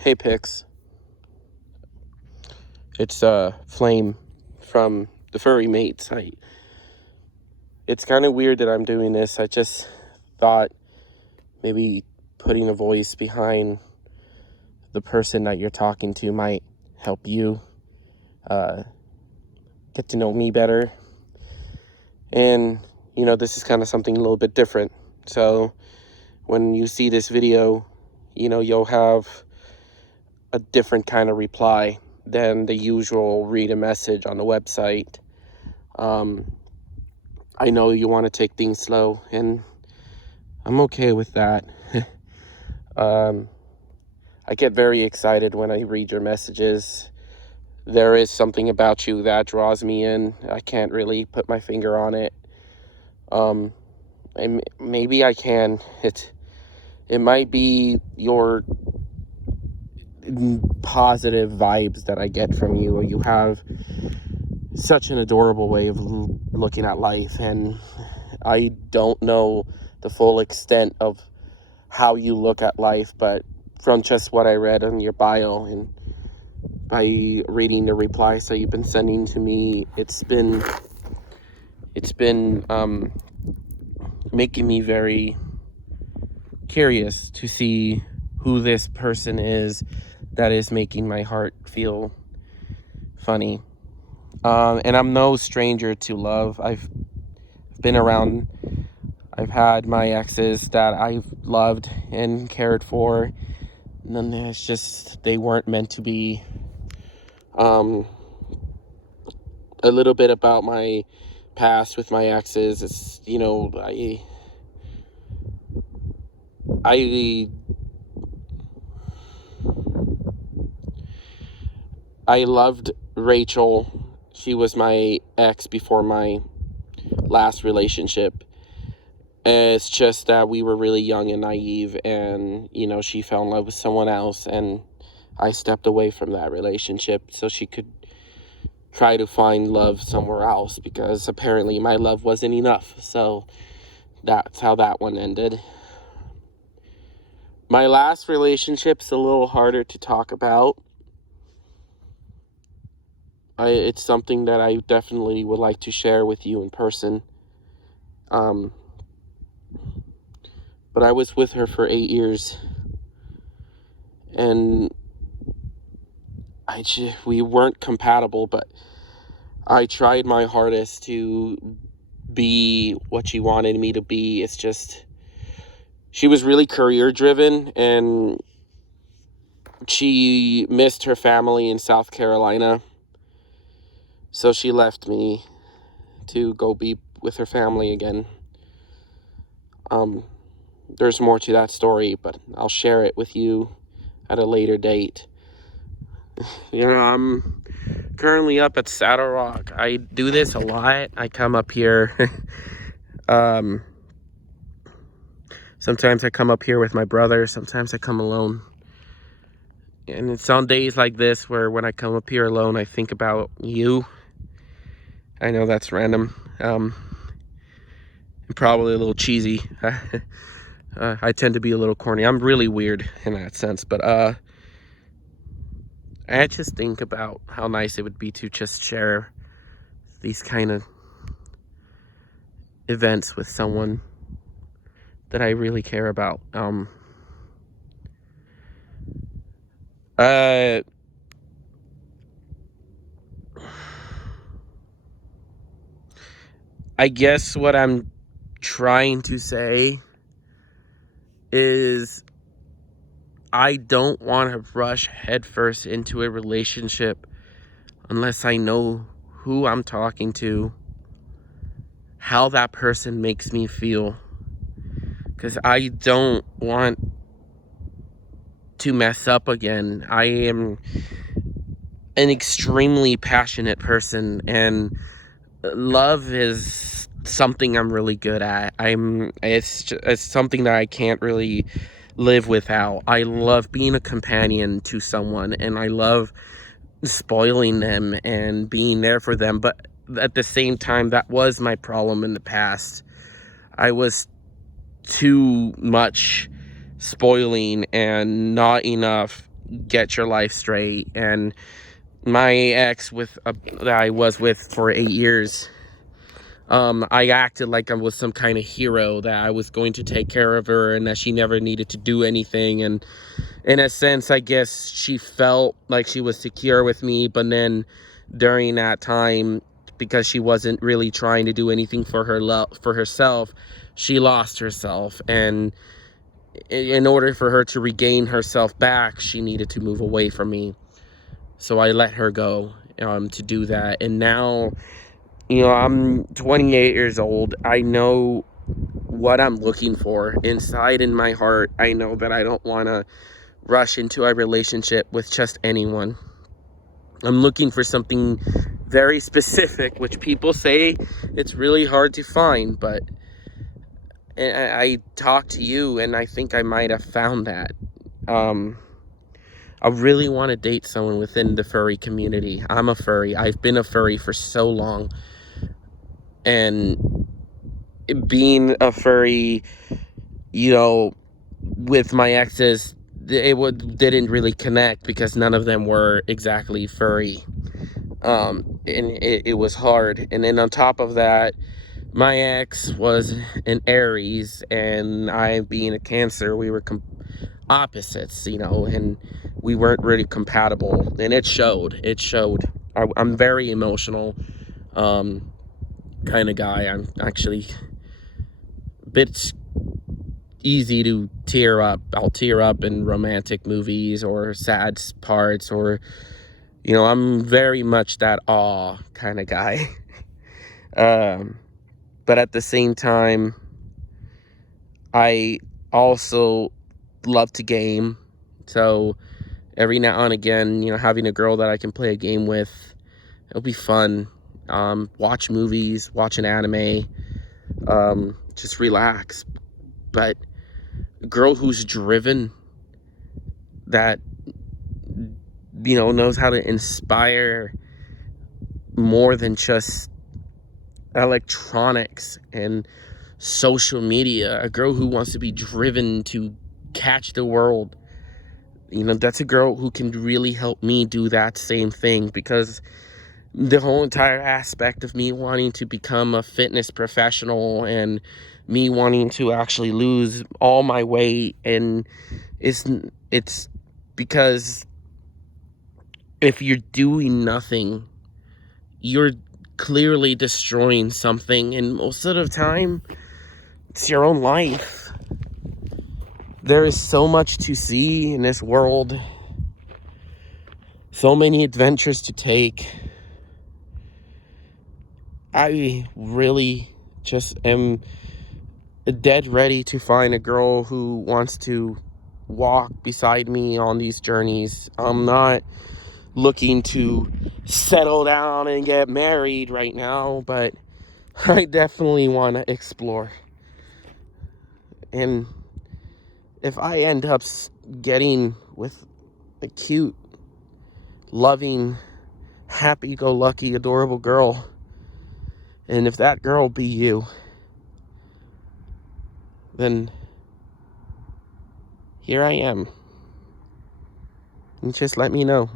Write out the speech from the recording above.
Hey Pix, it's Flame from the Furry Mate site. It's kind of weird that I'm doing this. I just thought maybe putting a voice behind the person that you're talking to might help you get to know me better. And, this is kind of something a little bit different. So when you see this video, you'll have a different kind of reply than the usual read a message on the website. I know you want to take things slow, and I'm okay with that. I get very excited when I read your messages. There is something about you that draws me in. I can't really put my finger on it. And maybe I can. It might be your positive vibes that I get from you, or you have such an adorable way of looking at life, and I don't know the full extent of how you look at life, but from just what I read in your bio and by reading the replies that you've been sending to me, it's been making me very curious to see who this person is that is making my heart feel funny. And I'm no stranger to love. I've been around. I've had my exes that I've loved and cared for, and then it's just they weren't meant to be. A little bit about my past with my exes. It's I loved Rachel. She was my ex before my last relationship. It's just that we were really young and naive, and she fell in love with someone else, and I stepped away from that relationship so she could try to find love somewhere else, because apparently my love wasn't enough. So that's how that one ended. My last relationship's a little harder to talk about. It's something that I definitely would like to share with you in person. But I was with her for 8 years, and we weren't compatible, but I tried my hardest to be what she wanted me to be. It's just, she was really career driven, and she missed her family in South Carolina. So she left me to go be with her family again. There's more to that story, but I'll share it with you at a later date. I'm currently up at Saddle Rock. I do this a lot. I come up here. Sometimes I come up here with my brother. Sometimes I come alone. And it's on days like this where when I come up here alone, I think about you. I know that's random. Probably a little cheesy. I tend to be a little corny. I'm really weird in that sense, but I just think about how nice it would be to just share these kind of events with someone that I really care about. I guess what I'm trying to say is I don't want to rush headfirst into a relationship unless I know who I'm talking to, how that person makes me feel, because I don't want to mess up again. I am an extremely passionate person, and love is something I'm really good at. It's something that I can't really live without. I love being a companion to someone, and I love spoiling them and being there for them. But at the same time, that was my problem in the past. I was too much spoiling and not enough get your life straight. And my ex that I was with for 8 years, I acted like I was some kind of hero, that I was going to take care of her and that she never needed to do anything. And in a sense, I guess she felt like she was secure with me, but then during that time, because she wasn't really trying to do anything for herself, she lost herself. And in order for her to regain herself back, she needed to move away from me. So I let her go to do that. And now, I'm 28 years old. I know what I'm looking for inside in my heart. I know that I don't want to rush into a relationship with just anyone. I'm looking for something very specific, which people say it's really hard to find, but I talked to you and I think I might have found that. I really want to date someone within the furry community. I'm a furry. I've been a furry for so long. And being a furry, with my exes, didn't really connect because none of them were exactly furry. And it was hard. And then on top of that, my ex was an Aries, and I being a Cancer, we were opposites, and we weren't really compatible. And it showed. I'm very emotional kind of guy. I'm actually a bit easy to tear up. I'll tear up in romantic movies or sad parts, or I'm very much that awe kind of guy. But at the same time, I also love to game. So every now and again, having a girl that I can play a game with, it'll be fun. Watch movies, watch an anime, just relax. But a girl who's driven, that knows how to inspire more than just electronics and social media. A girl who wants to be driven to catch the world. That's a girl who can really help me do that same thing, because the whole entire aspect of me wanting to become a fitness professional and me wanting to actually lose all my weight, and it's because if you're doing nothing, you're clearly destroying something, and most of the time it's your own life. There is so much to see in this world, so many adventures to take. I really just am dead ready to find a girl who wants to walk beside me on these journeys. I'm not looking to settle down and get married right now, but I definitely want to explore. And if I end up getting with a cute, loving, happy-go-lucky, adorable girl, and if that girl be you, then here I am. You just let me know.